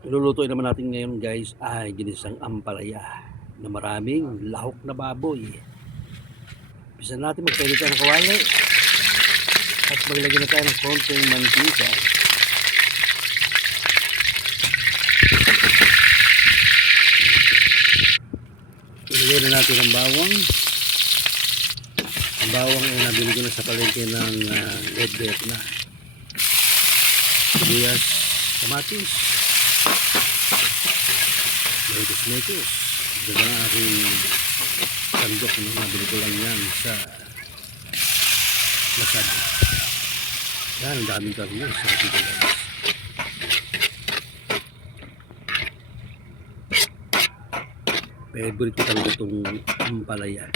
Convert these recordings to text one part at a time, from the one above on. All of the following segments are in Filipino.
Lulutuin naman natin ngayon guys ay ginisang ampalaya na maraming lahok na baboy. Bisa natin magpahit ng kawali at maglagay na tayo ng konting mantika. Ilagay na natin ang bawang. Ang bawang ay nabili ko na sa palengke ng red bell na. Sibuyas, kamatis, lettuce. Ito na ang aking sandok na nabili ko lang yan sa Lazada. Yan, ang daming karne sa dito guys. Favorite ko talaga itong ampalaya.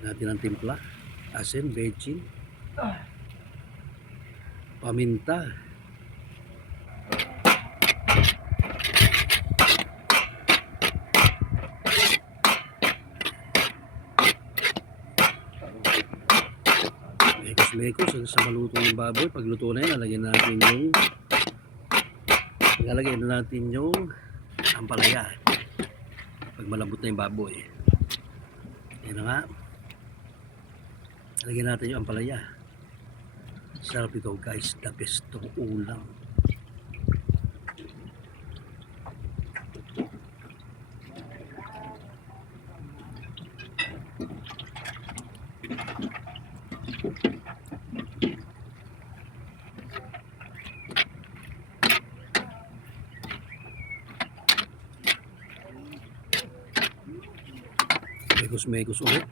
Natin ang timpla, asin, bechin, paminta, mekos sa maluto ng baboy. Pagluto na yan, lalagyan na natin yung ampalaya pag malambot na yung baboy. Yan na nga, lagyan natin yung ampalaya. Sarap ito guys, the best tong ulam. Mekos ulit.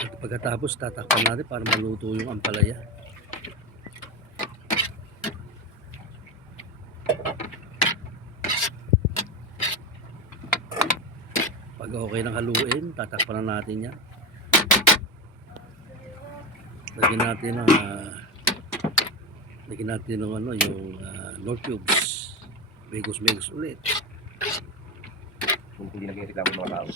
At pagkatapos tatakpan natin para maluto yung ampalaya. Pag okay nang haluin, tatakpan na natin yan. Lagyan natin ng yung Knorr cubes. Mekos ulit. Kung hindi nagreklamo mga tao.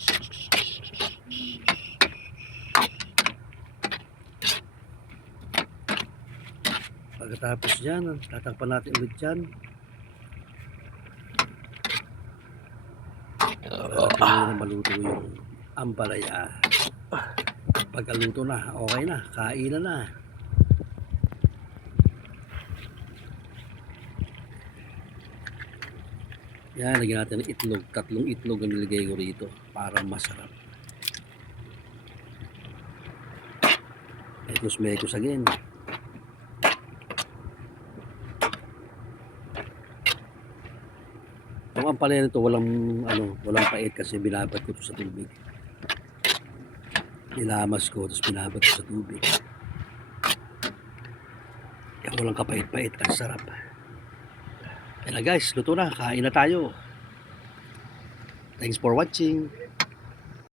Pagkatapos dyan, tatakpan natin ulit dyan. Para na maluto yung ampalaya. Pagkaluto na, okay na, kainan na. Yan, lagyan natin ng itlog. 3 itlog ang nilagay ko rito para masarap. Mekos again. Ang ampalaya nito walang pait kasi binabad ko ito sa tubig. Nilamas ko tapos binabad ko sa tubig. Kaya walang kapait-pait, ang sarap. Kaya guys, luto na, kain na tayo. Thanks for watching.